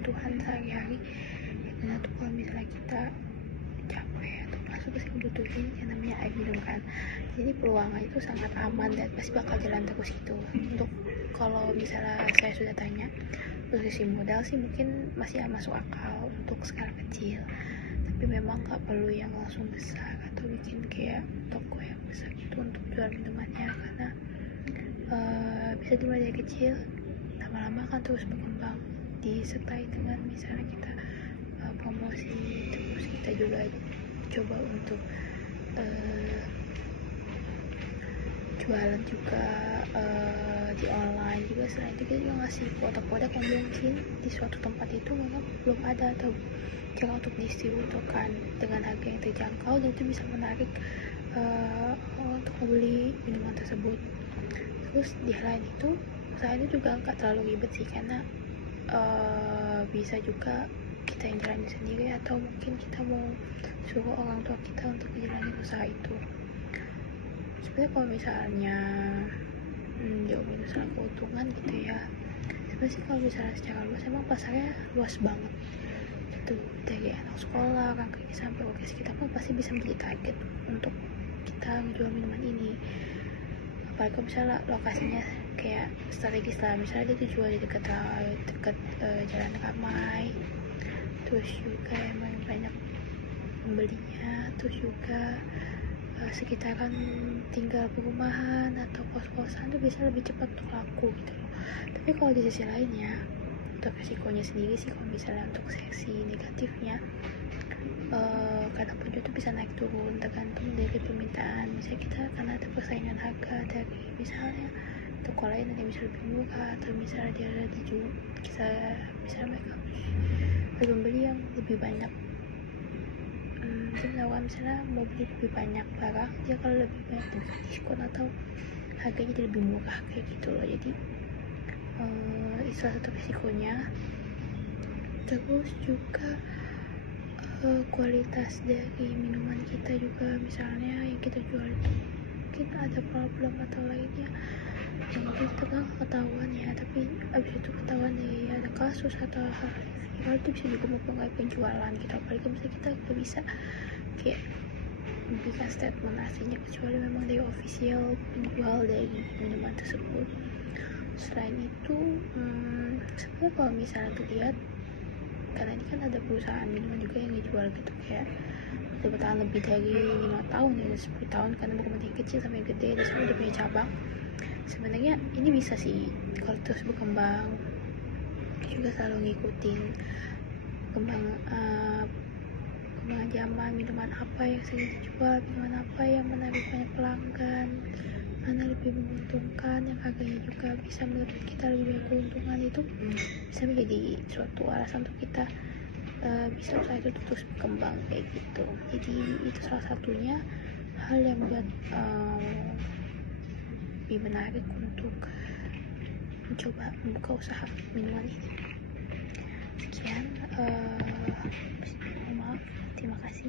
kebutuhan sehari-hari. Dan tuh kalau misalnya kita capek atau merasa pasti butuhin yang namanya air minum kan. Jadi peluangnya itu sangat aman dan pasti bakal jalan terus gitu. Untuk kalau misalnya saya sudah tanya untuk sisi modal sih mungkin masih masuk akal untuk skala kecil, tapi memang gak perlu yang langsung besar atau bikin kayak toko yang besar gitu untuk jual minumannya, karena bisa dimulai dari kecil, lama-lama akan terus berkembang disertai dengan misalnya kita promosi, terus kita juga coba untuk jualan juga di online juga. Selain itu kita juga ngasih produk-produk yang mungkin di suatu tempat itu memang belum ada atau cara untuk distributorkan dengan harga yang terjangkau, dan itu bisa menarik untuk membeli minuman tersebut. Terus di hal lain itu usaha itu juga nggak terlalu ribet sih, karena bisa juga kita yang jalani sendiri atau mungkin kita mau suruh orang tua kita untuk menjalani usaha itu. Sebenarnya kalau misalnya diomongin soal keuntungan gitu ya, sebenarnya sih kalau misalnya secara luas emang pasarnya luas banget itu, dari anak sekolah, orang kerja sampai lokasi kita pun pasti bisa menjadi target untuk kita menjual minuman ini. Apalagi kalau misalnya lokasinya kayak strategis lah, misalnya dia dijual di dekat jalan ramai, terus juga emang banyak pembelinya, terus juga sekitaran tinggal perumahan atau kos-kosan tuh bisa lebih cepat untuk laku gitu loh. Tapi kalau di sisi lainnya, untuk resikonya sendiri sih kalau misalnya untuk sesi negatifnya, kadang penjual itu bisa naik turun tergantung dari permintaan. Misalnya kita karena ada persaingan harga dari misalnya toko lain yang bisa lebih murah, atau misalnya dia dijual misalnya mereka beli pembeli yang lebih banyak, dia menawarkan misalnya mau beli lebih banyak barang, dia kalau lebih banyak diberi diskon atau harganya jadi lebih murah kayak gitu loh. Jadi itu salah satu risikonya. Terus juga kualitas dari minuman kita juga, misalnya yang kita jual itu mungkin ada problem atau lainnya yang mungkin kita ketahuan ya, tapi abis itu ketahuan dari ada kasus atau hal kalau itu bisa juga mempengaruhi penjualan gitu. Apalagi misalnya kita gak bisa kayak memberikan statement aslinya kecuali memang dari official penjual dari minuman tersebut. Selain itu sebenarnya kalau misalnya dilihat, karena ini kan ada perusahaan minuman juga yang dijual gitu, kayak udah bertahan lebih dari 5 tahun ya, 10 tahun, karena berkembang dari kecil sampai gede dan sekarang udah punya cabang. Sebenarnya ini bisa sih kalau terus berkembang, juga selalu ngikutin perkembangan zaman, minuman apa yang sering dijual, minuman apa yang menarik banyak pelanggan, mana lebih menguntungkan, yang harganya juga bisa menurut kita lebih banyak keuntungan, itu bisa menjadi suatu alasan untuk kita bisa usaha itu terus berkembang kayak gitu. Jadi itu salah satunya hal yang buat lebih menarik untuk mencoba membuka usaha minuman ini. Sekian, maaf, terima kasih.